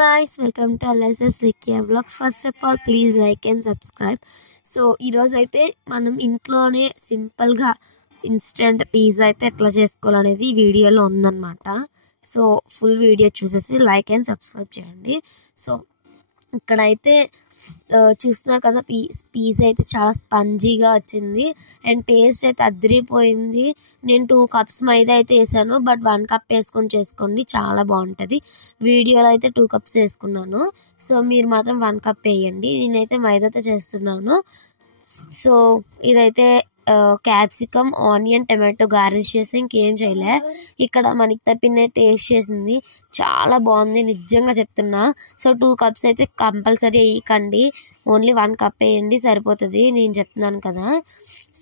guys, welcome to LSS Likia Vlogs. First of all, please like and subscribe. So ఈ రోజు అయితే మనం ఇంట్లోనే సింపుల్ గా ఇన్స్టెంట్ పిజ్జా అయితే ఎట్లా చేసుకోవాలనేది ఈ వీడియోలో ఉందన్నమాట. సో ఫుల్ వీడియో చూసేసి లైక్ అండ్ సబ్స్క్రైబ్ చేయండి. సో ఇక్కడైతే చూస్తున్నారు కదా, పిజ్జా అయితే చాలా స్పంజీగా వచ్చింది అండ్ టేస్ట్ అయితే అదిరిపోయింది. నేను 2 కప్స్ మైదా అయితే వేసాను, బట్ 1 కప్ వేసుకొని చేసుకోండి, చాలా బాగుంటుంది. వీడియోలో అయితే 2 కప్స్ వేసుకున్నాను, సో మీరు మాత్రం 1 కప్ వేయండి. నేనైతే మైదాతో చేస్తున్నాను. సో ఇదైతే క్యాప్సికమ్, ఆనియన్, టమాటో గార్నిష్ చేసి ఇంకేం చేయలే. ఇక్కడ మనకి తప్పిన టేస్ట్ చేసింది, చాలా బాగుంది, నిజంగా చెప్తున్నా. సో 2 కప్స్ అయితే కంపల్సరీ వేయకండి, ఓన్లీ 1 కప్ వేయండి సరిపోతుంది, నేను చెప్తున్నాను కదా.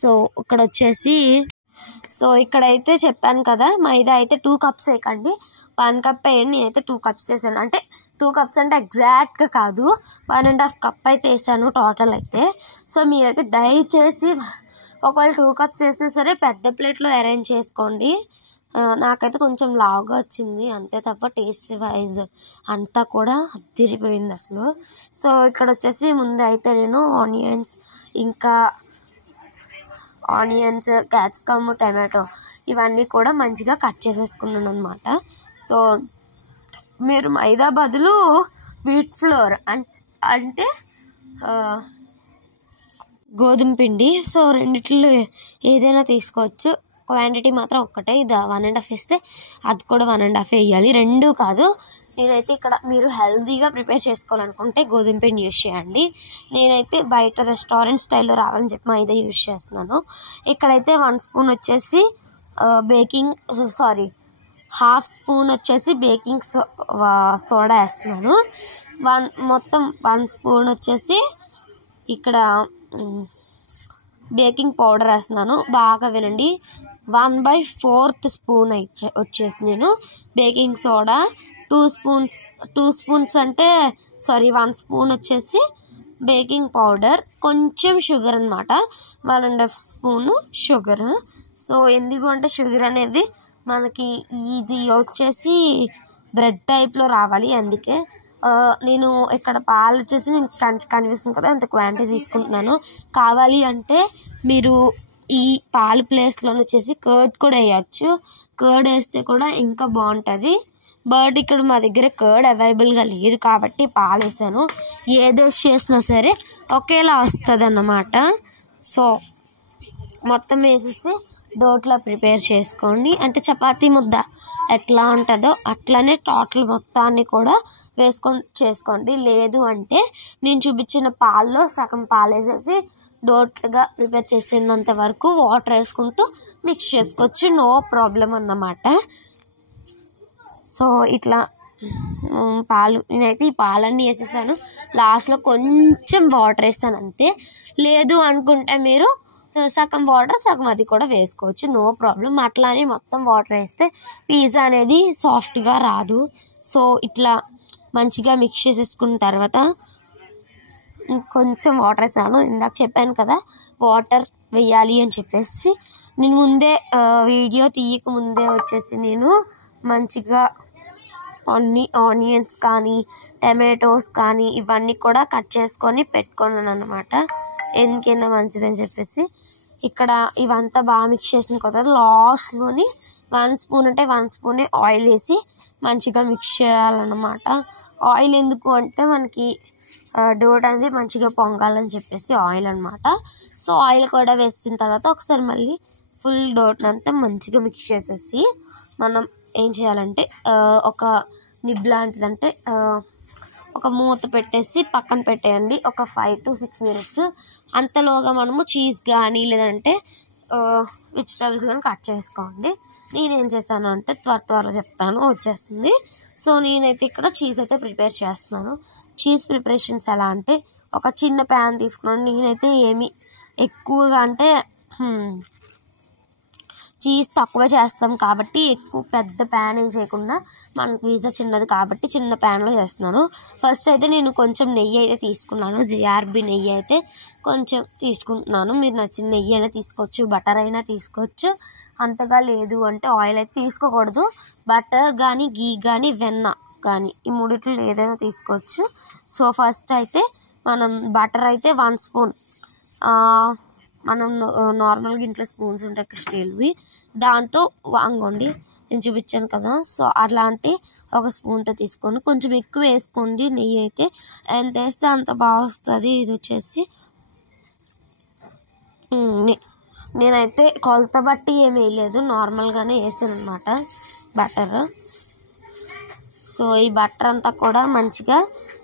సో ఇక్కడ వచ్చేసి ఇక్కడైతే చెప్పాను కదా, మైదా అయితే 2 కప్స్ వేయకండి, 1 కప్ వేయండి. నేనైతే 2 కప్స్ వేసాను, అంటే 2 కప్స్ అంటే ఎగ్జాక్ట్గా కాదు, 1.5 కప్ అయితే వేసాను టోటల్ అయితే. సో మీరైతే దయచేసి ఒకవేళ 2 కప్స్ వేసినా సరే పెద్ద ప్లేట్లో అరేంజ్ చేసుకోండి. నాకైతే కొంచెం లావుగా వచ్చింది అంతే తప్ప టేస్ట్ వైజ్ అంతా కూడా అదిరిపోయింది అసలు. సో ఇక్కడ వచ్చేసి ముందు అయితే నేను ఆనియన్స్, క్యాప్సికమ్, టమాటో ఇవన్నీ కూడా మంచిగా కట్ చేసేసుకున్నాను అనమాట. సో మీరు మైదా బదులు వీట్ ఫ్లోర్ అంటే గోధుమ పిండి, సో రెండిట్లో ఏదైనా తీసుకోవచ్చు. క్వాంటిటీ మాత్రం ఒక్కటే, ఇది 1.5 ఇస్తే అది కూడా 1.5 వేయాలి, 2 కాదు. నేనైతే ఇక్కడ మీరు హెల్తీగా ప్రిపేర్ చేసుకోవాలనుకుంటే గోధుమ పిండి యూజ్ చేయండి. నేనైతే బయట రెస్టారెంట్ స్టైల్లో రావాలని చెప్పి మైదా యూజ్ చేస్తున్నాను. ఇక్కడైతే 1 స్పూన్ వచ్చేసి హాఫ్ స్పూన్ వచ్చేసి బేకింగ్ సోడా వేస్తున్నాను. మొత్తం 1 స్పూన్ వచ్చేసి ఇక్కడ బేకింగ్ పౌడర్ వేస్తున్నాను. బాగా వినండి, 1/4 స్పూన్ వచ్చేసి నేను బేకింగ్ సోడా, 2 స్పూన్స్ అంటే 1 స్పూన్ వచ్చేసి బేకింగ్ పౌడర్, కొంచెం షుగర్ అనమాట, 1.5 స్పూను షుగర్. సో ఎందుకు అంటే షుగర్ అనేది మనకి ఇది వచ్చేసి బ్రెడ్ టైప్లో రావాలి, అందుకే నేను ఇక్కడ పాలు వచ్చేసి నేను కనిపిస్తుంది కదా అంత క్వాంటిటీ తీసుకుంటున్నాను. కావాలి అంటే మీరు ఈ పాలు ప్లేస్లో వచ్చేసి కర్డ్ కూడా వేయచ్చు, కర్డ్ వేస్తే కూడా ఇంకా బాగుంటుంది. బట్ ఇక్కడ మా దగ్గర కర్డ్ అవైలబుల్గా లేదు కాబట్టి పాలు వేసాను. ఏదో చేసినా సరే ఒకేలా వస్తుంది అన్నమాట. సో మొత్తం వేసేసి డోట్లో ప్రిపేర్ చేసుకోండి, అంటే చపాతీ ముద్ద ఎట్లా ఉంటుందో అట్లానే టోటల్ మొత్తాన్ని కూడా చేసుకోండి. లేదు అంటే నేను చూపించిన పాల్లో సగం పాలు వేసేసి డోట్లుగా ప్రిపేర్ చేసినంత వరకు వాటర్ వేసుకుంటూ మిక్స్ చేసుకోవచ్చు, నో ప్రాబ్లం అన్నమాట. సో ఇట్లా నేనైతే ఈ పాలన్నీ వేసేసాను, లాస్ట్లో కొంచెం వాటర్ వేస్తాను అంతే. లేదు అనుకుంటే మీరు సగం వాటర్ సగం అది కూడా వేసుకోవచ్చు, నో ప్రాబ్లం. అట్లానే మొత్తం వాటర్ వేస్తే పిజ్జా అనేది సాఫ్ట్గా రాదు. సో ఇట్లా మంచిగా మిక్స్ చేసేసుకున్న తర్వాత కొంచెం వాటర్ వేసాను, ఇందాక చెప్పాను కదా వాటర్ వేయాలి అని చెప్పేసి. నేను ముందే వీడియో తీయక ముందే వచ్చేసి నేను మంచిగా ఆనియన్స్ కానీ టమాటోస్ కానీ ఇవన్నీ కూడా కట్ చేసుకొని పెట్టుకున్నాను అనమాట, ఎందుకైనా మంచిదని చెప్పేసి. ఇక్కడ ఇవంతా బాగా మిక్స్ చేసిన కదా లాస్ట్లోని 1 స్పూన్ అంటే 1 స్పూనే ఆయిల్ వేసి మంచిగా మిక్స్ చేయాలన్నమాట. ఆయిల్ ఎందుకు అంటే మనకి డోట్ అనేది మంచిగా పొంగాలని చెప్పేసి ఆయిల్ అనమాట. సో ఆయిల్ కూడా వేసిన తర్వాత ఒకసారి మళ్ళీ ఫుల్ డోట్ అంతా మంచిగా మిక్స్ చేసేసి మనం ఏం చేయాలంటే ఒక నిబ్ లాంటిదంటే ఒక మూత పెట్టేసి పక్కన పెట్టేయండి ఒక 5 to 6 minutes. అంతలోగా మనము చీజ్ కానీ లేదంటే వెజిటబుల్స్ కానీ కట్ చేసుకోండి. నేనేం చేశాను అంటే త్వరగా చెప్తాను, వచ్చేస్తుంది. సో నేనైతే ఇక్కడ చీజ్ అయితే ప్రిపేర్ చేస్తున్నాను. చీజ్ ప్రిపరేషన్స్ ఎలా అంటే ఒక చిన్న ప్యాన్ తీసుకున్నాను. నేనైతే ఏమి ఎక్కువగా అంటే చీజ్ తక్కువ చేస్తాం కాబట్టి ఎక్కువ పెద్ద ప్యాన్ ఏం చేయకుండా, మన పిజ్జా చిన్నది కాబట్టి చిన్న ప్యాన్లో చేస్తున్నాను. ఫస్ట్ అయితే నేను కొంచెం నెయ్యి అయితే తీసుకున్నాను, జిఆర్బి నెయ్యి అయితే కొంచెం తీసుకుంటున్నాను. మీరు నచ్చిన నెయ్యి అయినా తీసుకోవచ్చు, బటర్ అయినా తీసుకోవచ్చు. అంతగా లేదు అంటే ఆయిల్ అయితే తీసుకోకూడదు. బటర్ కానీ గీ కానీ వెన్న కానీ ఈ మూడిట్లో ఏదైనా తీసుకోవచ్చు. సో ఫస్ట్ అయితే మనం బటర్ అయితే 1 స్పూన్, మనం నార్మల్గా ఇంట్లో స్పూన్స్ ఉంటాయి స్టీల్వి, దాంతో వాంగండి నేను చూపించాను కదా. సో అట్లాంటి ఒక స్పూన్తో తీసుకొని కొంచెం ఎక్కువ వేసుకోండి. నెయ్యి అయితే ఎంత వేస్తే అంత బాగా వస్తుంది. ఇది వచ్చేసి నేనైతే కొలత బట్టి ఏమి వేయలేదు, నార్మల్గానే వేసాను అనమాట బటర్. సో ఈ బటర్ అంతా కూడా మంచిగా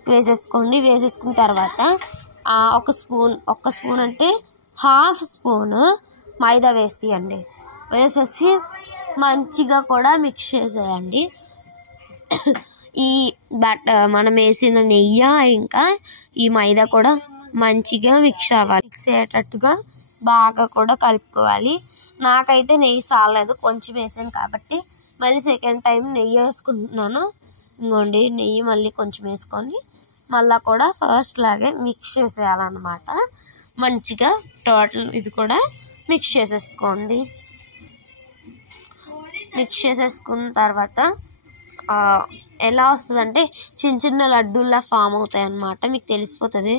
వేసేసుకోండి. వేసేసుకున్న తర్వాత ఒక స్పూన్ అంటే హాఫ్ స్పూన్ మైదా వేసేయండి. వేసేసి మంచిగా కూడా మిక్స్ చేసేయండి. ఈ మనం వేసిన నెయ్యి ఇంకా ఈ మైదా కూడా మంచిగా మిక్స్ అవ్వాలి. మిక్స్ అయ్యేటట్టుగా బాగా కూడా కలుపుకోవాలి. నాకైతే నెయ్యి చాలలేదు, కొంచెం వేసాను కాబట్టి మళ్ళీ సెకండ్ టైం నెయ్యి వేసుకుంటున్నాను. ఇంకోండి నెయ్యి మళ్ళీ కొంచెం వేసుకొని మళ్ళీ కూడా ఫస్ట్ లాగే మిక్స్ చేసేయాలన్నమాట. మంచిగా టోటల్ ఇది కూడా మిక్స్ చేసేసుకోండి. మిక్స్ చేసేసుకున్న తర్వాత ఎలా వస్తుందంటే చిన్న చిన్న లడ్డూల్లా ఫామ్ అవుతాయి అన్నమాట, మీకు తెలిసిపోతుంది.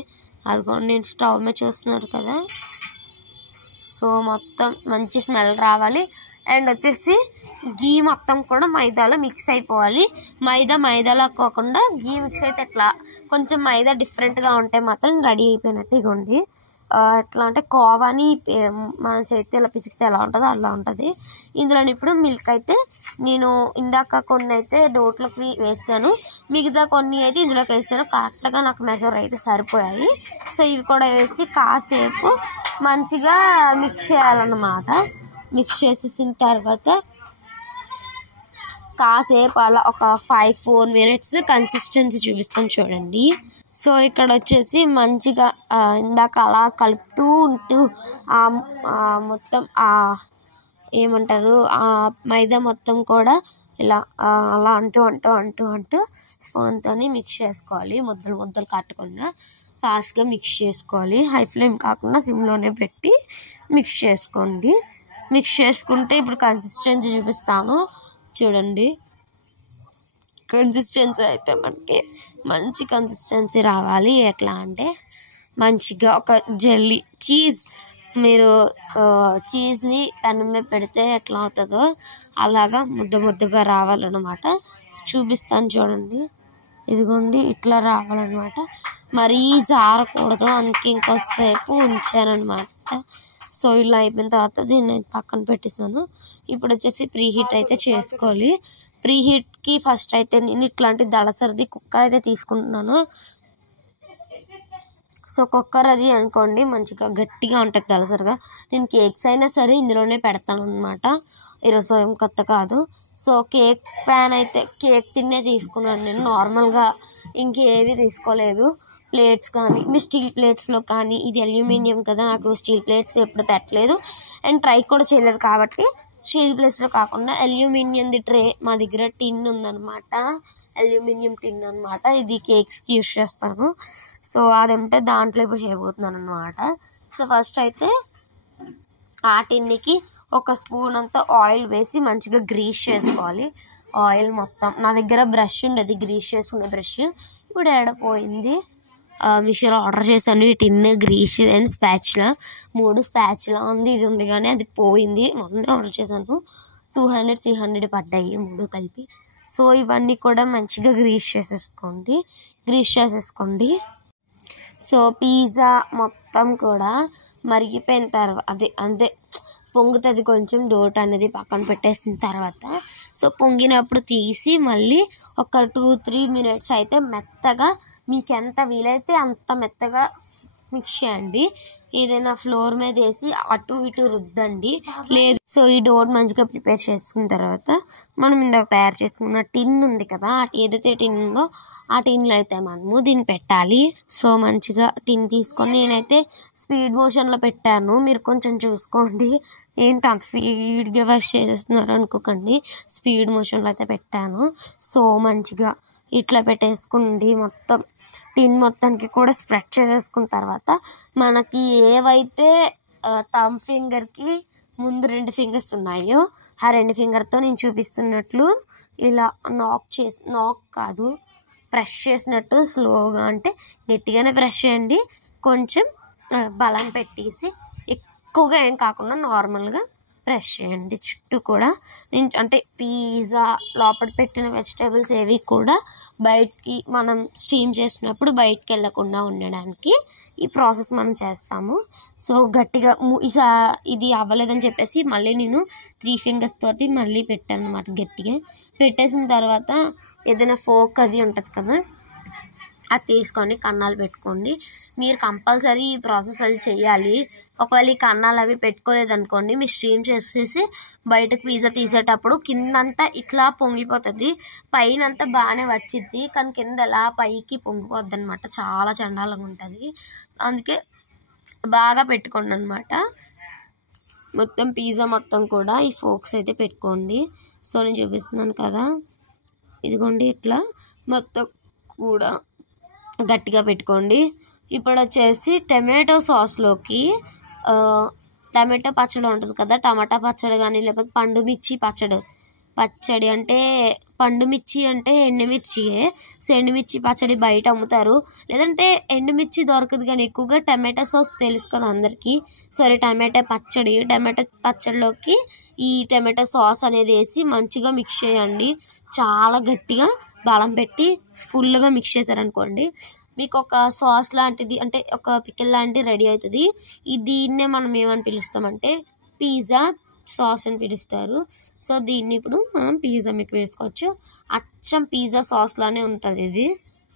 అది కూడా నేను స్టవ్ మీద చూస్తున్నారు కదా. సో మొత్తం మంచి స్మెల్ రావాలి. అండ్ వచ్చేసి గీ మొత్తం కూడా మైదాలో మిక్స్ అయిపోవాలి. మైదాలో కాకుండా గీ మిక్స్ అయితే ఎట్లా కొంచెం మైదా డిఫరెంట్గా ఉంటే మాత్రం రెడీ అయిపోయినట్టు. ఇగోండి ఎట్లా అంటే కోవాని మన చేతిలో పిసికితే ఎలా ఉంటుందో అలా ఉంటుంది. ఇందులో ఇప్పుడు మిల్క్ అయితే నేను ఇందాక కొన్ని అయితే డోట్లోకి వేసాను, మిగతా కొన్ని అయితే ఇందులోకి వేసాను. కరెక్ట్గా నాకు మెజర్ అయితే సరిపోయాయి. సో ఇవి కూడా వేసి కాసేపు మంచిగా మిక్స్ చేయాలన్నమాట. మిక్స్ చేసేసిన తర్వాత కాసేపు అలా ఒక 5-4 మినిట్స్ కన్సిస్టెన్సీ చూపిస్తాను చూడండి. సో ఇక్కడ వచ్చేసి మంచిగా ఇందాక అలా కలుపుతూ ఉంటూ మొత్తం ఏమంటారు మైదా మొత్తం కూడా ఇలా అలా అంటూ స్పూన్తో మిక్స్ చేసుకోవాలి. ముద్దలు కట్టకుండా ఫాస్ట్గా మిక్స్ చేసుకోవాలి. హై ఫ్లేమ్ కాకుండా సిమ్లోనే పెట్టి మిక్స్ చేసుకోండి. మిక్స్ చేసుకుంటే ఇప్పుడు కన్సిస్టెన్సీ చూపిస్తాను చూడండి. కన్సిస్టెన్సీ అయితే మనకి మంచి కన్సిస్టెన్సీ రావాలి. ఎట్లా అంటే మంచిగా ఒక జెల్లీ చీజ్, మీరు చీజ్ని పెనం మీద పెడితే ఎట్లా అవుతుందో అలాగా ముద్దగా రావాలన్నమాట. చూపిస్తాను చూడండి. ఇదిగోండి ఇట్లా రావాలన్నమాట. మరీ జారకూడదు, అందుకే ఇంకోసేపు ఉంచానమాట. సో ఇలా అయిపోయిన తర్వాత దీన్ని పక్కన పెట్టేసాను. ఇప్పుడు వచ్చేసి ప్రీ హీట్ అయితే చేసుకోవాలి. ప్రీ హీట్కి ఫస్ట్ అయితే నేను ఇట్లాంటి దళసరిది కుక్కర్ అయితే తీసుకుంటున్నాను. సో కుక్కర్ అది అనుకోండి మంచిగా గట్టిగా ఉంటుంది దళసరిగా. నేను కేక్స్ అయినా సరే ఇందులోనే పెడతాను అనమాట, ఈరోజు ఏం కొత్త కాదు. సో కేక్ ప్యాన్ అయితే కేక్ టిన్నే తీసుకున్నాను నేను, నార్మల్గా ఇంకేవి తీసుకోలేదు. ప్లేట్స్ కానీ మీ స్టీల్ ప్లేట్స్లో కానీ, ఇది అల్యూమినియం కదా, నాకు స్టీల్ ప్లేట్స్ ఎప్పుడు పెట్టలేదు అండ్ ట్రై కూడా చేయలేదు కాబట్టి స్టీల్ ప్లేట్స్లో కాకుండా అల్యూమినియంది ట్రే మా దగ్గర టిన్ ఉందన్నమాట, అల్యూమినియం టిన్ అనమాట. ఇది కేక్స్కి యూజ్ చేస్తాను. సో అది ఉంటే దాంట్లో ఇప్పుడు చేయబోతున్నాను అనమాట. సో ఫస్ట్ అయితే ఆ టిన్నికి ఒక స్పూన్ అంతా ఆయిల్ వేసి మంచిగా గ్రీస్ చేసుకోవాలి. ఆయిల్ మొత్తం నా దగ్గర బ్రష్ ఉండేది, గ్రీస్ చేసుకునే బ్రష్ ఇప్పుడు ఏడపోయింది. మీషోలో ఆర్డర్ చేశాను ఈ టిన్, గ్రీస్ అండ్ స్పాచులా, 3 స్పాచులా ఉంది. ఇది ఉంది కానీ అది పోయింది, మొన్న ఆర్డర్ చేశాను. 200-300 పడ్డాయి 3 కలిపి. సో ఇవన్నీ కూడా మంచిగా గ్రీస్ చేసేసుకోండి. సో పిజ్జా మొత్తం కూడా మరిగిపోయిన తర్వాత అదే పొంగుతుంది కొంచెం, డోట్ అనేది పక్కన పెట్టేసిన తర్వాత సో పొంగినప్పుడు తీసి మళ్ళీ ఒక 2-3 మినిట్స్ అయితే మెత్తగా, మీకు ఎంత వీలైతే అంత మెత్తగా మిక్స్ చేయండి. ఏదైనా ఫ్లోర్ మీద వేసి అటు ఇటు రుద్దండి లేదు. సో ఈ డోట్ మంచిగా ప్రిపేర్ చేసుకున్న తర్వాత మనం ఇందాక తయారు చేసుకున్న టిన్ ఉంది కదా, ఏదైతే టిన్ ఉందో ఆ టిన్లో అయితే మనము దీన్ని పెట్టాలి. సో మంచిగా టిన్ తీసుకొని నేనైతే స్పీడ్ మోషన్లో పెట్టాను, మీరు కొంచెం చూసుకోండి. ఏంటి అంత స్పీడ్గా వర్క్ చేసేస్తున్నారు అనుకోకండి, స్పీడ్ మోషన్లో అయితే పెట్టాను. సో మంచిగా ఇట్లా పెట్టేసుకోండి. మొత్తం టిన్ మొత్తానికి కూడా స్ప్రెడ్ చేసేసుకున్న తర్వాత మనకి ఏవైతే థంబ్ ఫింగర్కి ముందు 2 ఫింగర్స్ ఉన్నాయో ఆ 2 ఫింగర్తో నేను చూపిస్తున్నట్లు ఇలా నాక్ కాదు, ప్రెస్ చేసినట్టు స్లోగా, అంటే గట్టిగానే ప్రెస్ చేయండి. కొంచెం బలం పెట్టేసి, ఎక్కువగా ఏం కాకుండా నార్మల్గా ప్రెస్ చేయండి చుట్టూ కూడా. అంటే పిజ్జా లోపల పెట్టిన వెజిటేబుల్స్ ఏవి కూడా బయటికి మనం స్టీమ్ చేసినప్పుడు బయటికి వెళ్ళకుండా ఉండడానికి ఈ ప్రాసెస్ మనం చేస్తాము. సో గట్టిగా ఇది అవ్వలేదని చెప్పేసి మళ్ళీ నేను 3 ఫింగర్స్ తోటి మళ్ళీ పెట్టాను అనమాట. గట్టిగా పెట్టేసిన తర్వాత ఏదైనా ఫోక్ అది ఉంటుంది కదా, అది తీసుకొని కన్నాలు పెట్టుకోండి. మీరు కంపల్సరీ ఈ ప్రాసెస్ అది చేయాలి. ఒకవేళ ఈ కన్నాలు అవి పెట్టుకోలేదనుకోండి, మీరు స్ట్రీమ్ చేసేసి బయటకు పిజ్జా తీసేటప్పుడు కిందంతా ఇట్లా పొంగిపోతుంది, పైన అంతా బాగానే వచ్చింది, కానీ కింద ఎలా పైకి పొంగిపోద్ది అనమాట. చాలా చండాలంగా ఉంటుంది. అందుకే బాగా పెట్టుకోండి అనమాట. మొత్తం పిజ్జా మొత్తం కూడా ఈ ఫోక్స్ అయితే పెట్టుకోండి. సో నేను చూపిస్తున్నాను కదా, ఇదిగోండి ఇట్లా మొత్తం కూడా గట్టిగా పెట్టుకోండి. ఇప్పుడు వచ్చేసి టమాటో సాస్లోకి టమాటో పచ్చడి ఉంటుంది కదా, టమాటా పచ్చడి కానీ లేకపోతే పండుమిర్చి పచ్చడి అంటే పండుమిర్చి అంటే ఎండుమిర్చియే. సో ఎండుమిర్చి పచ్చడి బయట అమ్ముతారు, లేదంటే ఎండుమిర్చి దొరకదు, కానీ ఎక్కువగా టమాటో సాస్ తెలుసు కదా అందరికీ. సరే టమాటో పచ్చడిలోకి ఈ టమాటో సాస్ అనేది వేసి మంచిగా మిక్స్ చేయండి. చాలా గట్టిగా బలం పెట్టి ఫుల్గా మిక్స్ చేశారనుకోండి, మీకు ఒక సాస్ లాంటిది, అంటే ఒక పికిల్ లాంటిది రెడీ అవుతుంది. దీన్నే మనం ఏమని పిలుస్తామంటే పిజ్జా సాస్ అని పిలుస్తారు. సో దీన్ని ఇప్పుడు మనం పిజ్జా మీకు వేసుకోవచ్చు. అచ్చం పిజ్జా సాస్ లానే ఉంటుంది ఇది.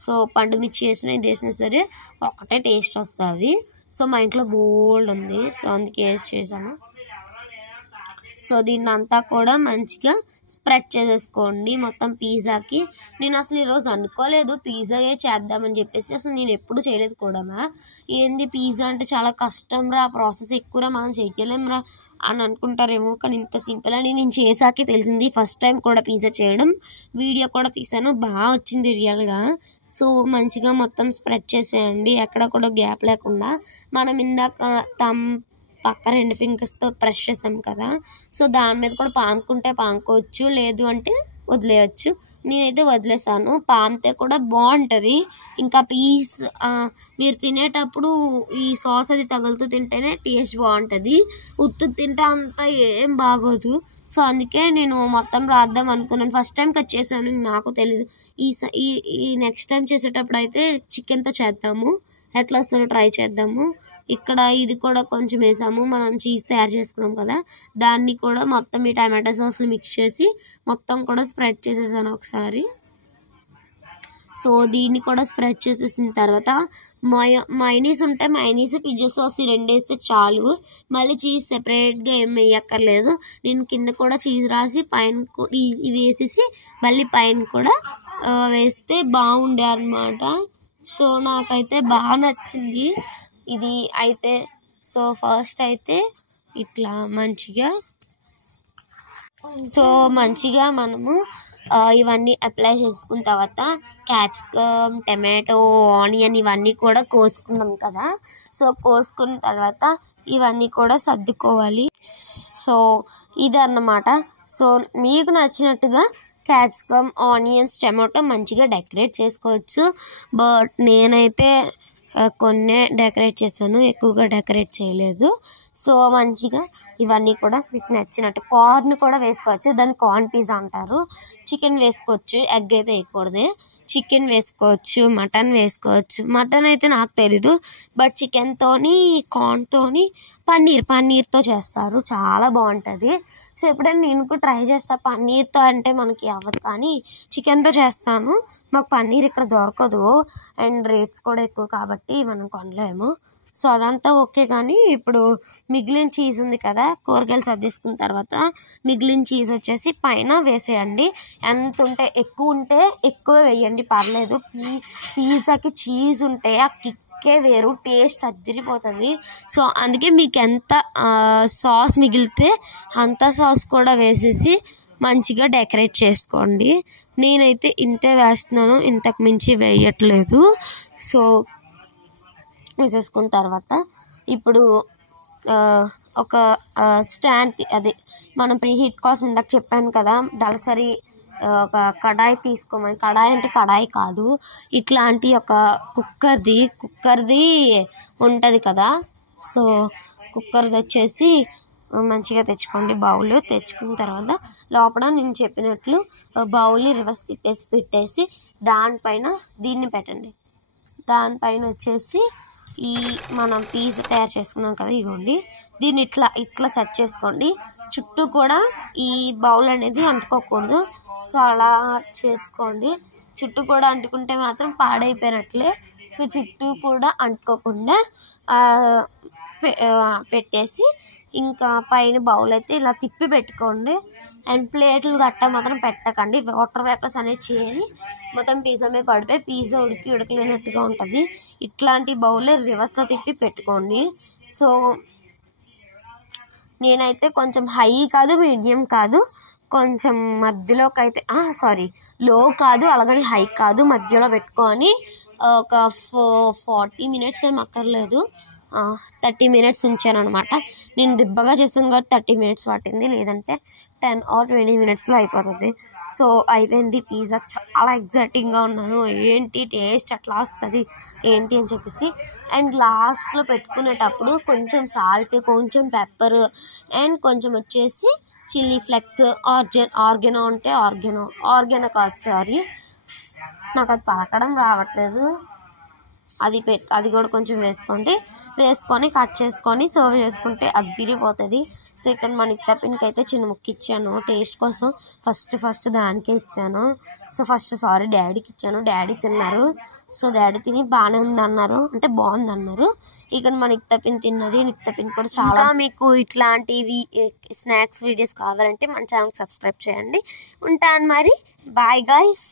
సో పండుమిర్చి వేసినా ఇది వేసినా సరే ఒకటే టేస్ట్ వస్తుంది. సో మా ఇంట్లో బోల్డ్ ఉంది, సో అందుకే వేసి చేశాను. సో దీన్ని అంతా కూడా మంచిగా స్ప్రెడ్ చేసేసుకోండి మొత్తం పిజ్జాకి. నేను అసలు ఈరోజు అనుకోలేదు పిజ్జాయే చేద్దామని చెప్పేసి, అసలు నేను ఎప్పుడు చేయలేదు కూడా. ఏంది పిజ్జా అంటే చాలా కష్టం రా, ప్రాసెస్ ఎక్కువరా, మనం చేయలేంరా అని అనుకుంటారేమో, కానీ ఇంత సింపుల్ అని నేను చేసాకే తెలిసింది. ఫస్ట్ టైం కూడా పిజ్జా చేయడం, వీడియో కూడా తీసాను, బాగా వచ్చింది రియల్గా. సో మంచిగా మొత్తం స్ప్రెడ్ చేసేయండి, ఎక్కడ కూడా గ్యాప్ లేకుండా. మనం ఇందాక పక్క 2 ఫింగర్స్తో ప్రెస్ చేసాం కదా, సో దాని మీద కూడా పాముకుంటే పాముకోవచ్చు, లేదు అంటే వదిలేయచ్చు. నేనైతే వదిలేసాను, పామితే కూడా బాగుంటుంది. ఇంకా మీరు తినేటప్పుడు ఈ సాస్ అది తగులుతూ తింటేనే టేస్ట్ బాగుంటుంది, ఉత్తు తింటే అంతా ఏం బాగోదు. సో అందుకే నేను మొత్తం రాద్దాం అనుకున్నాను. ఫస్ట్ టైం కట్ చేశాను, నాకు తెలీదు. ఈ నెక్స్ట్ టైం చేసేటప్పుడు అయితే చికెన్తో చేద్దాము, ఎట్లా వస్తుందో ట్రై చేద్దాము. ఇక్కడ ఇది కూడా కొంచెం వేసాము, మనం చీజ్ తయారు చేసుకున్నాం కదా, దాన్ని కూడా మొత్తం ఈ టమాటో సాస్లు మిక్స్ చేసి మొత్తం కూడా స్ప్రెడ్ చేసేసాను ఒకసారి. సో దీన్ని కూడా స్ప్రెడ్ చేసేసిన తర్వాత మైనీస్ ఉంటే మైనీస్, పిజ్జా సాస్ ఈ 2 వేస్తే చాలు. మళ్ళీ చీజ్ సెపరేట్గా ఏం వేయక్కర్లేదు. నేను కింద కూడా చీజ్ రాసి పైన ఇవి వేసేసి మళ్ళీ పైన కూడా వేస్తే బాగుండే అన్నమాట. సో నాకైతే బాగా నచ్చింది ఇది అయితే. సో ఫస్ట్ అయితే ఇట్లా మంచిగా మనము ఇవన్నీ అప్లై చేసుకున్న తర్వాత క్యాప్సికమ్, టమాటో, ఆనియన్ ఇవన్నీ కూడా కోసుకున్నాం కదా, సో కోసుకున్న తర్వాత ఇవన్నీ కూడా సర్దుకోవాలి. సో ఇదన్నమాట. సో మీకు నచ్చినట్టుగా క్యాప్సికమ్, ఆనియన్స్, టమాటో మంచిగా డెకరేట్ చేసుకోవచ్చు. బట్ నేనైతే కొన్ని డెకరేట్ చేశాను, ఎక్కువగా డెకరేట్ చేయలేదు. సో మంచిగా ఇవన్నీ కూడా మీకు నచ్చినట్టు కార్న్ కూడా వేసుకోవచ్చు, దాన్ని కార్న్ పిజ్జా అంటారు. చికెన్ వేసుకోవచ్చు, ఎగ్ అయితే వేయకూడదు. చికెన్ వేసుకోవచ్చు, మటన్ వేసుకోవచ్చు. మటన్ అయితే నాకు తెలీదు, బట్ చికెన్తోని కార్న్తోని పన్నీర్తో చేస్తారు, చాలా బాగుంటుంది. సో ఎప్పుడైనా నేను కూడా ట్రై చేస్తాను. పన్నీర్తో అంటే మనకి అవ్వదు, కానీ చికెన్తో చేస్తాను. మాకు పన్నీర్ ఇక్కడ దొరకదు, అండ్ రేట్స్ కూడా ఎక్కువ కాబట్టి మనం కొనలేము. సో అదంతా ఓకే, కానీ ఇప్పుడు మిగిలిన చీజ్ ఉంది కదా, కూరగాయలు సర్దేసుకున్న తర్వాత మిగిలిన చీజ్ వచ్చేసి పైన వేసేయండి. ఎంత ఉంటే ఎక్కువ ఉంటే ఎక్కువ వేయండి, పర్లేదు. పిజ్జాకి చీజ్ ఉంటే ఆ కిక్కే వేరు, టేస్ట్ అదిరిపోతుంది. సో అందుకే మీకు ఎంత సాస్ మిగిలితే అంత సాస్ కూడా వేసేసి మంచిగా డెకరేట్ చేసుకోండి. నేనైతే ఇంతే వేస్తున్నాను, ఇంతకు మించి వేయట్లేదు. సో వేసేసుకున్న తర్వాత ఇప్పుడు ఒక స్టాండ్, అదే మనం ప్రీ హీట్ కోసం ఇందాక చెప్పాను కదా, దళసరి ఒక కడాయి తీసుకోమని, కడాయి అంటే కడాయి కాదు, ఇట్లాంటి ఒక కుక్కర్ది ఉంటుంది కదా, సో కుక్కర్ది వచ్చేసి మంచిగా తెచ్చుకోండి. బౌల్ తెచ్చుకున్న తర్వాత లోపల నేను చెప్పినట్లు బౌల్ని రివర్స్ తిప్పేసి పెట్టేసి దానిపైన దీన్ని పెట్టండి. దానిపైన వచ్చేసి ఈ మనం పిజ్జా తయారు చేసుకున్నాం కదా, ఇగోండి దీన్ని ఇట్లా సెట్ చేసుకోండి. చుట్టూ కూడా ఈ బౌల్ అనేది అంటుకోకూడదు, సో అలా చేసుకోండి. చుట్టూ కూడా అంటుకుంటే మాత్రం పాడైపోయినట్లే. సో చుట్టూ కూడా అంటుకోకుండా పెట్టేసి ఇంకా పైన బౌల్ అయితే ఇలా తిప్పి పెట్టుకోండి. అండ్ ప్లేట్లు గట్ట మాత్రం పెట్టకండి, వాటర్ వేపర్స్ అనేది చేయాలి. మొత్తం పిజ్జా మీద పడిపోయి పిజ్జా ఉడకలేనట్టుగా ఉంటుంది. ఇట్లాంటి బౌల్ రివర్స్లో తిప్పి పెట్టుకోండి. సో నేనైతే కొంచెం హై కాదు, మీడియం కాదు, కొంచెం మధ్యలోకి అయితే లో కాదు అలాగని హై కాదు, మధ్యలో పెట్టుకొని ఒక 40 minutes ఏం అక్కర్లేదు, 30 minutes ఉంచాను అనమాట. నేను దిబ్బగా చేస్తాను కాబట్టి 30 minutes పట్టింది, లేదంటే 10 or 20 minutesలో అయిపోతుంది. సో అయిపోయింది పిజ్జా. చాలా ఎగ్జైటింగ్గా ఉన్నాను, ఏంటి టేస్ట్ ఎట్లా వస్తుంది ఏంటి అని చెప్పేసి. అండ్ లాస్ట్లో పెట్టుకునేటప్పుడు కొంచెం సాల్ట్, కొంచెం పెప్పర్ అండ్ కొంచెం వచ్చేసి చిల్లీ ఫ్లెక్స్, ఆర్గానో అంటే ఆర్గానో కాదు, సారీ నాకు అది పలకడం రావట్లేదు, అది కూడా కొంచెం వేసుకొని కట్ చేసుకొని సర్వ్ చేసుకుంటే అది తిరిగిపోతుంది. సో ఇక్కడ మా నిక్తా పిన్కి అయితే చిన్న ముక్క ఇచ్చాను టేస్ట్ కోసం. ఫస్ట్ దానికే ఇచ్చాను. సో డాడీకి ఇచ్చాను, డాడీ తిన్నారు. సో డాడీ తిని బాగానే ఉందన్నారు, అంటే బాగుందన్నారు. ఇక్కడ మా నిక్తా పిన్ తిన్నది, నిక్తా పిన్ కూడా చాలా. మీకు ఇట్లాంటివి స్నాక్స్ వీడియోస్ కావాలంటే మన ఛానల్ సబ్స్క్రైబ్ చేయండి. ఉంటాను మరి, బాయ్ గైస్.